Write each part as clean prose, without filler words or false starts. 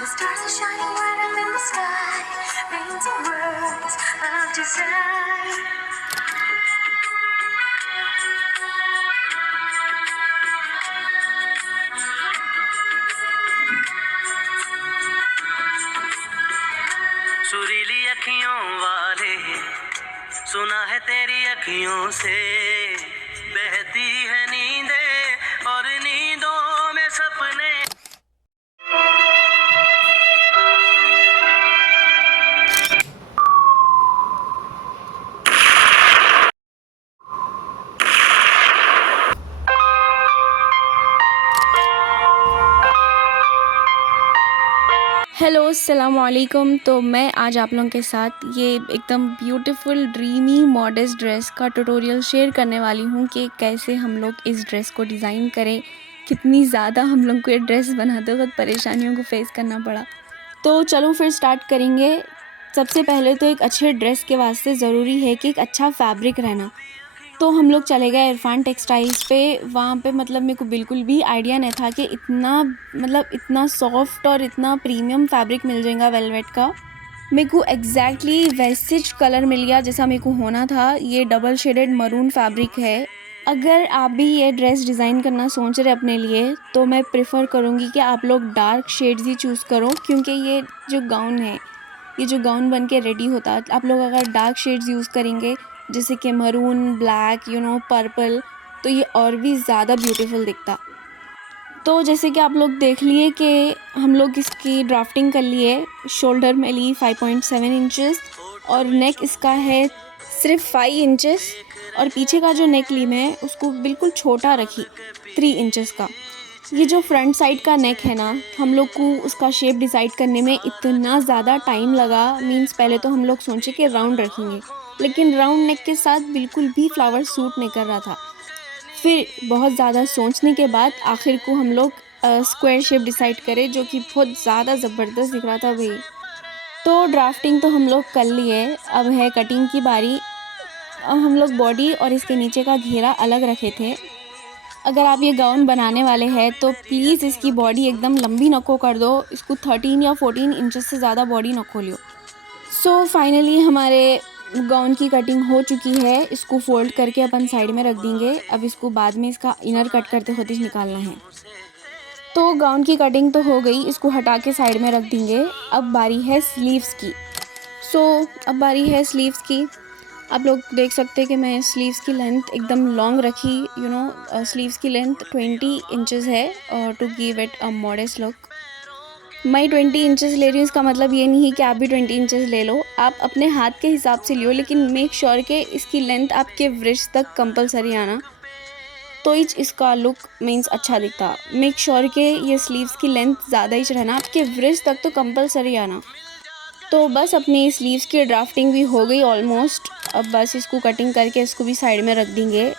The stars are shining bright up in the sky, painting words of desire. सुरीली अखियों वाले, सुना है तेरी अखियों से बहती है नींदें और नींदों में सपने। हेलो अस्सलामुअलैकुम। तो मैं आज आप लोगों के साथ ये एकदम ब्यूटीफुल ड्रीमी मॉडेस्ट ड्रेस का ट्यूटोरियल शेयर करने वाली हूँ कि कैसे हम लोग इस ड्रेस को डिज़ाइन करें। कितनी ज़्यादा हम लोग को ये ड्रेस बनाते वक्त परेशानियों को फेस करना पड़ा। तो चलो फिर स्टार्ट करेंगे। सबसे पहले तो एक अच्छे ड्रेस के वास्ते ज़रूरी है कि एक अच्छा फैब्रिक रहना। तो हम लोग चले गए इरफान टेक्सटाइल्स पे। वहाँ पे मतलब मेरे को बिल्कुल भी आइडिया नहीं था कि इतना सॉफ्ट और इतना प्रीमियम फैब्रिक मिल जाएगा वेलवेट का। मेरे को एग्जैक्टली वैसिज कलर मिल गया जैसा मेरे को होना था। ये डबल शेडेड मरून फैब्रिक है। अगर आप भी ये ड्रेस डिज़ाइन करना सोच रहे अपने लिए तो मैं प्रेफर करूँगी कि आप लोग डार्क शेड्स ही चूज़ करो, क्योंकि ये जो गाउन बन के रेडी होता है, आप लोग अगर डार्क शेड्स यूज़ करेंगे जैसे कि मरून, ब्लैक, पर्पल, तो ये और भी ज़्यादा ब्यूटीफुल दिखता। तो जैसे कि आप लोग देख लिए कि हम लोग इसकी ड्राफ्टिंग कर लिए। शोल्डर में ली 5.7 इंचेस और नेक इसका है सिर्फ 5 इंचेस, और पीछे का जो नेक ली मैं उसको बिल्कुल छोटा रखी 3 इंचेस का। ये जो फ्रंट साइड का नेक है ना, हम लोग को उसका शेप डिसाइड करने में इतना ज़्यादा टाइम लगा। मीन्स पहले तो हम लोग सोचे कि राउंड रखेंगे, लेकिन राउंड नेक के साथ बिल्कुल भी फ्लावर सूट नहीं कर रहा था। फिर बहुत ज़्यादा सोचने के बाद आखिर को हम लोग स्क्वायर शेप डिसाइड करे, जो कि बहुत ज़्यादा ज़बरदस्त दिख रहा था भाई। तो ड्राफ्टिंग तो हम लोग कर लिए, अब है कटिंग की बारी। हम लोग बॉडी और इसके नीचे का घेरा अलग रखे थे। अगर आप ये गाउन बनाने वाले हैं तो प्लीज़ इसकी बॉडी एकदम लंबी नको कर दो। इसको 13 या 14 इंचेस से ज़्यादा बॉडी न खोलियो। सो फाइनली हमारे गाउन की कटिंग हो चुकी है। इसको फोल्ड करके अपन साइड में रख देंगे। अब इसको बाद में इसका इनर कट करते होते निकालना है। तो गाउन की कटिंग तो हो गई, इसको हटा के साइड में रख देंगे। अब बारी है स्लीव्स की। अब बारी है स्लीव्स की। आप लोग देख सकते हैं कि मैं स्लीव्स की लेंथ एकदम लॉन्ग रखी। स्लीव्स की लेंथ 20 इंचेस है to give it a modest look. मैं 20 इंचेस ले रही हूँ, इसका मतलब ये नहीं है कि आप भी 20 इंचेस ले लो। आप अपने हाथ के हिसाब से लियो, लेकिन मेक श्योर कि इसकी लेंथ आपके व्रिस्ट तक कंपलसरी आना, तो इसका लुक मीन्स अच्छा दिखता। मेक श्योर कि ये स्लीव्स की लेंथ ज़्यादा ही रहना, आपके व्रिस्ट तक तो कंपलसरी आना। तो बस अपनी स्लीव्स की ड्राफ्टिंग भी हो गई ऑलमोस्ट। अब बस इसको कटिंग करके इसको भी साइड में रख देंगे।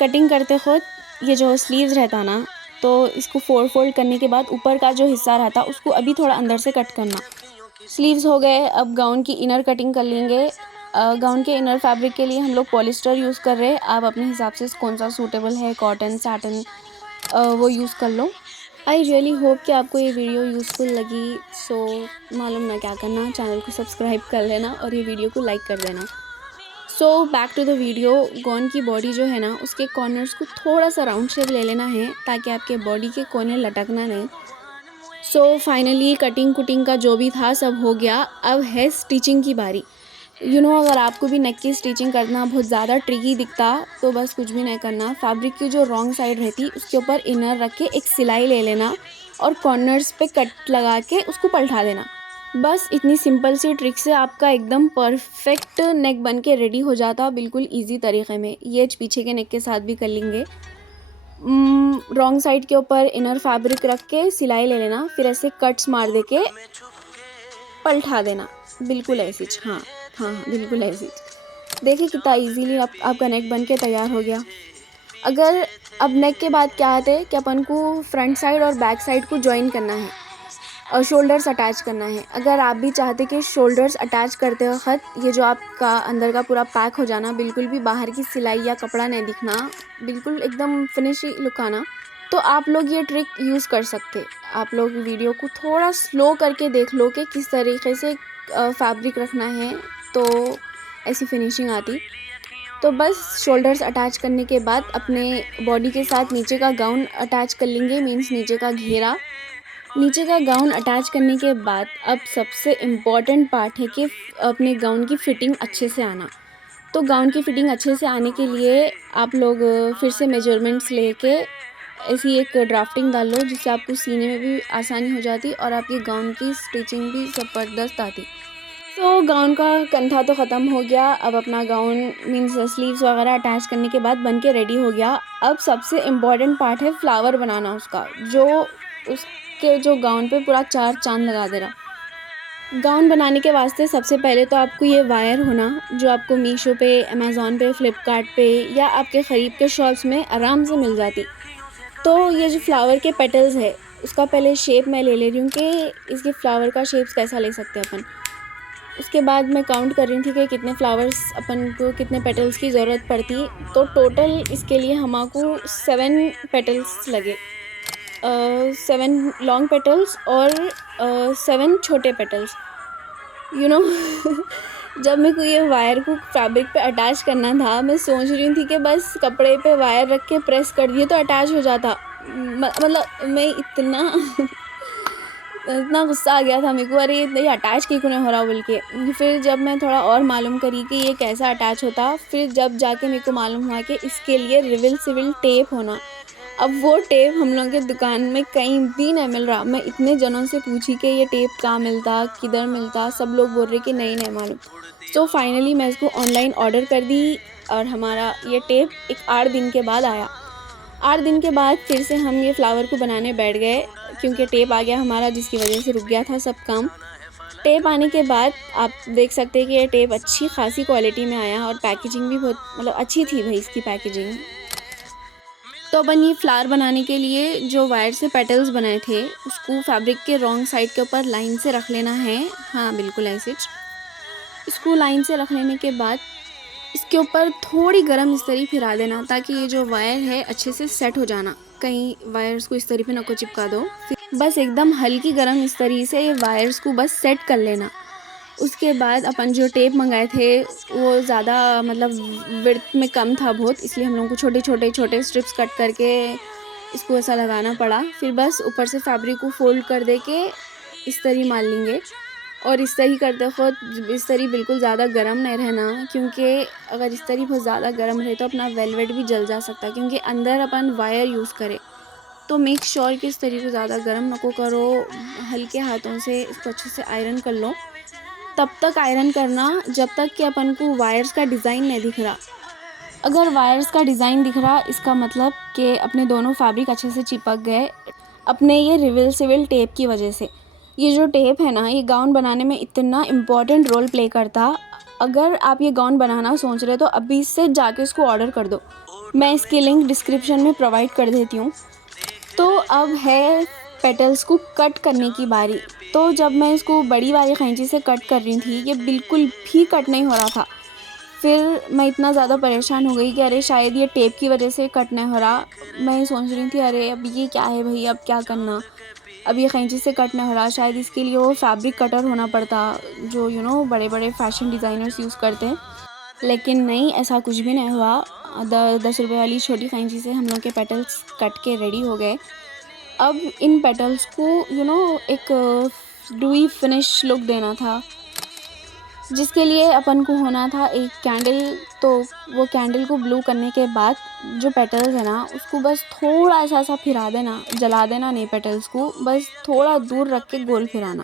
कटिंग करते खुद ये जो स्लीव्स रहता ना, तो इसको फोल्ड करने के बाद ऊपर का जो हिस्सा रहता उसको अभी थोड़ा अंदर से कट करना। स्लीव्स हो गए। अब गाउन की इनर कटिंग कर लेंगे। गाउन के इनर फैब्रिक के लिए हम लोग पॉलिस्टर यूज़ कर रहे हैं। आप अपने हिसाब से कौन सा सूटेबल है, कॉटन, सैटन, वो यूज़ कर लो। आई रियली होप कि आपको ये वीडियो यूज़फुल लगी। सो मालूम ना क्या करना, चैनल को सब्सक्राइब कर लेना और ये वीडियो को लाइक कर देना। So back to the video. Gown की बॉडी जो है ना, उसके कॉर्नर्स को थोड़ा सा राउंड शेप ले लेना है ताकि आपके बॉडी के कोने लटकना नहीं। सो फाइनली कटिंग कुटिंग का जो भी था सब हो गया। अब है स्टिचिंग की बारी। अगर आपको भी नेक की स्टिचिंग करना बहुत ज़्यादा ट्रिकी दिखता तो बस कुछ भी नहीं करना। फैब्रिक की जो रॉन्ग साइड रहती उसके ऊपर इनर रख के एक सिलाई ले लेना और कॉर्नर्स पे कट लगा के उसको पलटा देना। बस इतनी सिंपल सी ट्रिक से आपका एकदम परफेक्ट नेक बन के रेडी हो जाता, बिल्कुल इजी तरीके में। ये पीछे के नेक के साथ भी कर लेंगे। रॉन्ग साइड के ऊपर इनर फैब्रिक रख के सिलाई ले लेना, फिर ऐसे कट्स मार दे के पलटा देना, बिल्कुल ऐसे। हाँ हाँ हाँ, बिल्कुल ऐसे। देखिए कितना इजीली आपका नेक बन के तैयार हो गया। अगर अब नेक के बाद क्या आते हैं कि अपन को फ्रंट साइड और बैक साइड को ज्वाइन करना है और शोल्डर्स अटैच करना है। अगर आप भी चाहते कि शोल्डर्स अटैच करते वक्त ये जो आपका अंदर का पूरा पैक हो जाना, बिल्कुल भी बाहर की सिलाई या कपड़ा नहीं दिखना, बिल्कुल एकदम फिनिश लुक आना, तो आप लोग ये ट्रिक यूज़ कर सकते। आप लोग वीडियो को थोड़ा स्लो करके देख लो कि किस तरीके से फैब्रिक रखना है, तो ऐसी फिनिशिंग आती। तो बस शोल्डर्स अटैच करने के बाद अपने बॉडी के साथ नीचे का गाउन अटैच कर लेंगे, मीन्स नीचे का घेरा। नीचे का गाउन अटैच करने के बाद अब सबसे इम्पॉर्टेंट पार्ट है कि अपने गाउन की फ़िटिंग अच्छे से आना। तो गाउन की फ़िटिंग अच्छे से आने के लिए आप लोग फिर से मेजरमेंट्स लेके ऐसी एक ड्राफ्टिंग डाल लो, जिससे आपको सीने में भी आसानी हो जाती और आपकी गाउन की स्टिचिंग भी ज़बरदस्त आती। तो गाउन का कंधा तो ख़त्म हो गया। अब अपना गाउन मीन्स स्लीव्स वगैरह अटैच करने के बाद बन के रेडी हो गया। अब सबसे इम्पॉर्टेंट पार्ट है फ्लावर बनाना उसका, जो उसके जो गाउन पे पूरा चार चांद लगा दे रहा। गाउन बनाने के वास्ते सबसे पहले तो आपको ये वायर होना, जो आपको मीशो पे, अमेज़ॉन पे, फ़्लिपकार्ट पे या आपके क़रीब के शॉप्स में आराम से मिल जाती। तो ये जो फ्लावर के पेटल्स है, उसका पहले शेप मैं ले रही हूँ कि इसके फ्लावर का शेप्स कैसा ले सकते हैं अपन। उसके बाद मैं काउंट कर रही थी कि कितने फ्लावर्स अपन को, कितने पेटल्स की ज़रूरत पड़ती। तो टोटल इसके लिए हमको 7 पेटल्स लगे, 7 लॉन्ग पेटल्स और 7 छोटे पेटल्स, यू नो। जब मेरे को ये वायर को फैब्रिक पे अटैच करना था, मैं सोच रही थी कि बस कपड़े पे वायर रख के प्रेस कर दिए तो अटैच हो जाता। मतलब मैं इतना गुस्सा आ गया था मेरे को, अरे ये अटैच क्यों नहीं हो रहा बोल के। फिर जब मैं थोड़ा और मालूम करी कि ये कैसा अटैच होता, फिर जब जाके मेरे को मालूम हुआ कि इसके लिए रिविल टेप होना। अब वो टेप हम लोगों के दुकान में कहीं भी नहीं मिल रहा। मैं इतने जनों से पूछी कि ये टेप कहाँ मिलता, किधर मिलता, सब लोग बोल रहे कि नहीं मालूम। तो फाइनली मैं इसको ऑनलाइन ऑर्डर कर दी और हमारा ये टेप एक 8 दिन के बाद आया। 8 दिन के बाद फिर से हम ये फ्लावर को बनाने बैठ गए, क्योंकि टेप आ गया हमारा, जिसकी वजह से रुक गया था सब काम। टेप आने के बाद आप देख सकते हैं कि ये टेप अच्छी खासी क्वालिटी में आया और पैकेजिंग भी बहुत मतलब अच्छी थी भाई इसकी पैकेजिंग। तो अपन ये फ्लावर बनाने के लिए जो वायर से पेटल्स बनाए थे, उसको फैब्रिक के रॉन्ग साइड के ऊपर लाइन से रख लेना है। हाँ बिल्कुल ऐसे। इसको लाइन से रख लेने के बाद इसके ऊपर थोड़ी गरम इस्तरी फिरा देना, ताकि ये जो वायर है अच्छे से सेट हो जाना। कहीं वायर्स को इस्तरी पे ना को चिपका दो। फिर बस एकदम हल्की गरम इस्तरी से ये वायर्स को बस सेट कर लेना। उसके बाद अपन जो टेप मंगाए थे वो ज़्यादा मतलब विड्थ में कम था बहुत, इसलिए हम लोगों को छोटे स्ट्रिप्स कट करके इसको ऐसा लगाना पड़ा। फिर बस ऊपर से फैब्रिक को फोल्ड कर दे के इस्तरी मार लेंगे। और इस्तरी करते वक्त इस्तरी बिल्कुल ज़्यादा गर्म नहीं रहना, क्योंकि अगर इस्तरी बहुत ज़्यादा गर्म रहे तो अपना वेलवेट भी जल जा सकता है, क्योंकि अंदर अपन वायर यूज़ करें। तो मेक श्योर कि इस्तरी को ज़्यादा गर्म नको करो, हल्के हाथों से इसको अच्छे से आयरन कर लो। तब तक आयरन करना जब तक कि अपन को वायर्स का डिज़ाइन नहीं दिख रहा। अगर वायर्स का डिज़ाइन दिख रहा, इसका मतलब कि अपने दोनों फैब्रिक अच्छे से चिपक गए अपने ये रिविल टेप की वजह से। ये जो टेप है ना, ये गाउन बनाने में इतना इम्पॉर्टेंट रोल प्ले करता। अगर आप ये गाउन बनाना सोच रहे तो अभी से जाके इसको ऑर्डर कर दो। मैं इसकी लिंक डिस्क्रिप्शन में प्रोवाइड कर देती हूँ। तो अब है पेटल्स को कट करने की बारी। तो जब मैं इसको बड़ी वाली कैंची से कट कर रही थी, ये बिल्कुल भी कट नहीं हो रहा था। फिर मैं इतना ज़्यादा परेशान हो गई कि अरे शायद ये टेप की वजह से कट नहीं हो रहा। मैं सोच रही थी अरे अब ये क्या है भाई, अब क्या करना। अब ये कैंची से कट नहीं हो रहा, शायद इसके लिए वो फैब्रिक कटर होना पड़ता, जो बड़े बड़े फैशन डिज़ाइनर्स यूज़ करते हैं। लेकिन नहीं, ऐसा कुछ भी नहीं हुआ। 10 रुपये वाली छोटी कैंची से हम लोग के पेटल्स कट के रेडी हो गए। अब इन पेटल्स को एक डुई फिनिश लुक देना था, जिसके लिए अपन को होना था एक कैंडल। तो वो कैंडल को ब्लो करने के बाद जो पेटल्स है ना, उसको बस थोड़ा सा फिरा देना, जला देना नहीं पेटल्स को, बस थोड़ा दूर रख के गोल फिराना।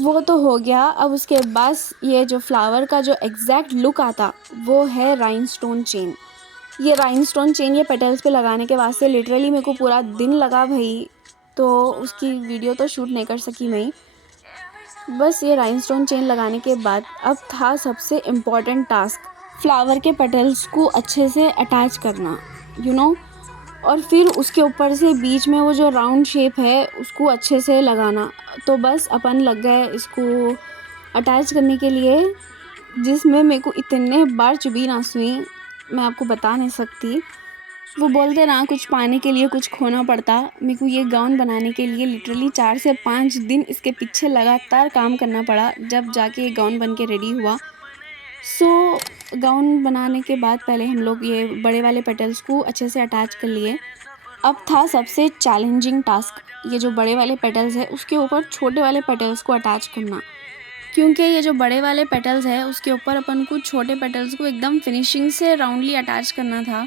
वो तो हो गया। अब उसके बाद ये जो फ्लावर का जो एग्जैक्ट लुक आता वो है राइनस्टोन चेन। ये राइनस्टोन चेन ये पेटल्स पे लगाने के वास्ते लिटरली मेरे को पूरा दिन लगा भाई, तो उसकी वीडियो तो शूट नहीं कर सकी मैं। बस ये राइनस्टोन चेन लगाने के बाद अब था सबसे इम्पॉर्टेंट टास्क, फ्लावर के पेटल्स को अच्छे से अटैच करना और फिर उसके ऊपर से बीच में वो जो राउंड शेप है उसको अच्छे से लगाना। तो बस अपन लग गए इसको अटैच करने के लिए, जिसमें मेरे को इतने बार चुभी ना सुई, मैं आपको बता नहीं सकती। वो बोलते ना कुछ पाने के लिए कुछ खोना पड़ता। मेरे को ये गाउन बनाने के लिए लिटरली 4 से 5 दिन इसके पीछे लगातार काम करना पड़ा, जब जाके ये गाउन बन के रेडी हुआ। सो गाउन बनाने के बाद पहले हम लोग ये बड़े वाले पेटल्स को अच्छे से अटैच कर लिए। अब था सबसे चैलेंजिंग टास्क, ये जो बड़े वाले पेटल्स है उसके ऊपर छोटे वाले पेटल्स को अटैच करना। क्योंकि ये जो बड़े वाले पेटल्स है उसके ऊपर अपन को छोटे पेटल्स को एकदम फिनिशिंग से राउंडली अटैच करना था।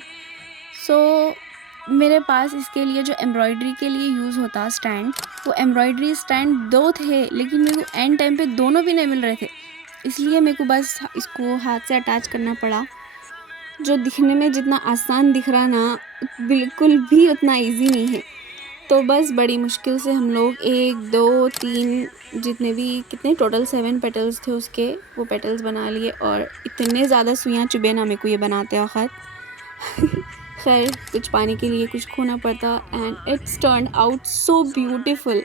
सो मेरे पास इसके लिए जो एम्ब्रॉयडरी के लिए यूज़ होता स्टैंड, वो एम्ब्रॉयडरी स्टैंड 2 थे, लेकिन मेरे को एंड टाइम पे दोनों भी नहीं मिल रहे थे, इसलिए मेरे को बस इसको हाथ से अटैच करना पड़ा। जो दिखने में जितना आसान दिख रहा ना, बिल्कुल भी उतना इजी नहीं है। तो बस बड़ी मुश्किल से हम लोग 1 2 3 जितने भी कितने टोटल 7 पेटल्स थे उसके, वो पेटल्स बना लिए। और इतने ज़्यादा सुइयाँ चुभे ना मेरे को ये बनाते वक़्त। खैर कुछ पाने के लिए कुछ खोना पड़ता and it's turned out so beautiful.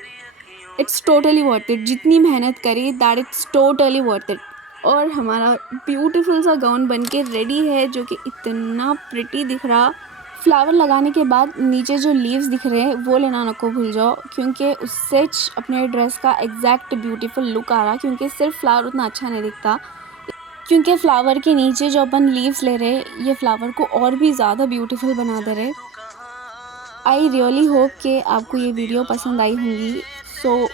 It's totally worth it. जितनी मेहनत करी that it's totally worth it. और हमारा ब्यूटीफुल सा गाउन बन के रेडी है, जो कि इतना प्रिटी दिख रहा। फ्लावर लगाने के बाद नीचे जो लीव्स दिख रहे हैं वो लेना नको भूल जाओ, क्योंकि उससे अपने ड्रेस का एग्जैक्ट ब्यूटीफुल लुक आ रहा। क्योंकि सिर्फ फ्लावर उतना अच्छा नहीं दिखता, क्योंकि फ्लावर के नीचे जो अपन लीव्स ले रहे ये फ्लावर को और भी ज़्यादा ब्यूटीफुल बना दे रहे। आई रियली होप कि आपको ये वीडियो पसंद आई होंगी। So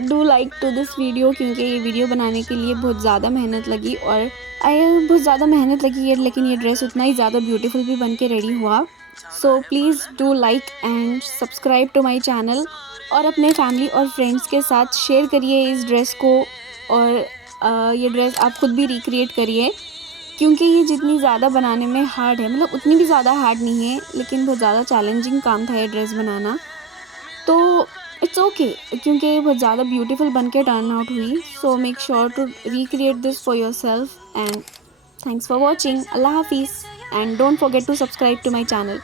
do like to this video, क्योंकि ये वीडियो बनाने के लिए बहुत ज़्यादा मेहनत लगी और बहुत ज़्यादा मेहनत लगी है, लेकिन ये ड्रेस उतना ही ज़्यादा ब्यूटीफुल भी बन के रेडी हुआ। So please do like and subscribe to my channel, और अपने फैमिली और फ्रेंड्स के साथ शेयर करिए इस ड्रेस को। और ये ड्रेस आप खुद भी रिक्रिएट करिए, क्योंकि ये जितनी ज़्यादा बनाने में हार्ड है, मतलब उतनी भी ज़्यादा हार्ड नहीं है, लेकिन बहुत ज़्यादा चैलेंजिंग काम था ये ड्रेस बनाना। तो इट्स ओके, क्योंकि ये बहुत ज़्यादा ब्यूटीफुल बन के टर्न आउट हुई। So make sure to recreate this for yourself and thanks for watching. अल्लाह हाफिज़ and don't forget to subscribe to my channel.